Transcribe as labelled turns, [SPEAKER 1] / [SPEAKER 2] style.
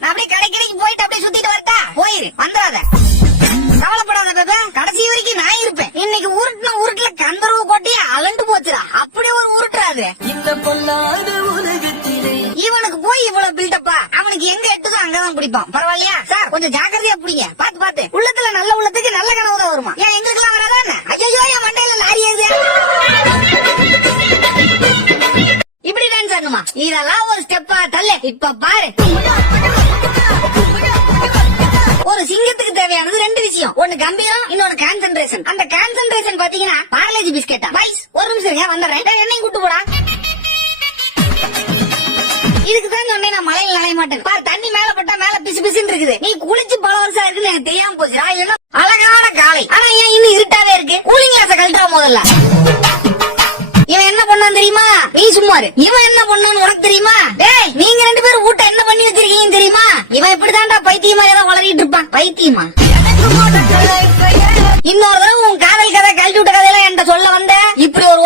[SPEAKER 1] நான் அப்படியே கடை கடைக்கு போயிட்டு அப்படியே சுத்திட்டு வரட்டா? போயிரு வந்துடாத. கவலைப்படாத பேப கடைசி வரைக்கும் நான் இருப்பேன். இன்னைக்கு உருட்டுன உருட்டுல கந்தரவு கொட்டி அலண்டு போச்சுடா. அப்படி ஒரு உருட்டுறாது.
[SPEAKER 2] இந்த பொல்லாத உலகத்திலே.
[SPEAKER 1] இவனுக்கு போய் இவ்வளவு பில்டப்பா அவனுக்கு எங்க எட்டுதோ அங்கதான் பிடிப்பான். பரவாயில்லையா? சார் கொஞ்சம் ஜாக்கிரதையா பிடிங்க. பாத்து பாத்து உள்ளத்துல நல்ல உள்ளத்துக்கு நல்ல கனவு தான் வருமா? ஏன் எங்களுக்கு எல்லாம் வராதா என்ன? ஐயோ என் மண்டையில லாரி ஏறுது. இப்படி டான்ஸ் ஆடணுமா இதெல்லாம் ஒரு தள்ளு. இப்ப பாரு. ஒரு சிங்கத்துக்கு தேவையானது ரெண்டு விஷயம். ஒன்னு கம்பீரம் இன்னொன்னு கான்சென்ட்ரேஷன் அந்த கான்சென்ட்ரேஷன் பாத்தீங்கன்னா பார்லேஜி பிஸ்கெட்டா? பைஸ் ஒரு நிமிஷம் இருங்க வந்துடுறேன். என்னையும் கூட்டு போடா. இதுக்கு தான் சொன்னேன் நான் மலையில நனைய மாட்டேன். பாரு தண்ணி மேல பட்டா மேல பிசு பிசுன்னு இருக்குது. நீ குளிச்சு பல வருஷம் இருக்குன்னு எனக்கு தெரியாம போச்சுடா அழகான காலை ஆனா ஏன் இன்னும் இருட்டாவே இருக்கு? கூலிங் கிளாஸ் கழட்டா முதல்ல. பண்ணான் தெரியுமா? நீ சும்மா இவன் என்ன பண்ணான்னு உனக்கு தெரியுமா? டேய் நீங்க ரெண்டு பேரும் ஊட்ட என்ன பண்ணி வச்சிருக்கீங்க தெரியுமா? இவன் இப்படிதான்டா பைத்தியமா ஏதோ வளரிட்டு இருப்பான். பைத்தியமா? இன்னொரு தடவை உன் காதல் கதை கழட்டி விட்ட கதையெல்லாம் என்கிட்ட சொல்ல வந்த? இப்படி ஒரு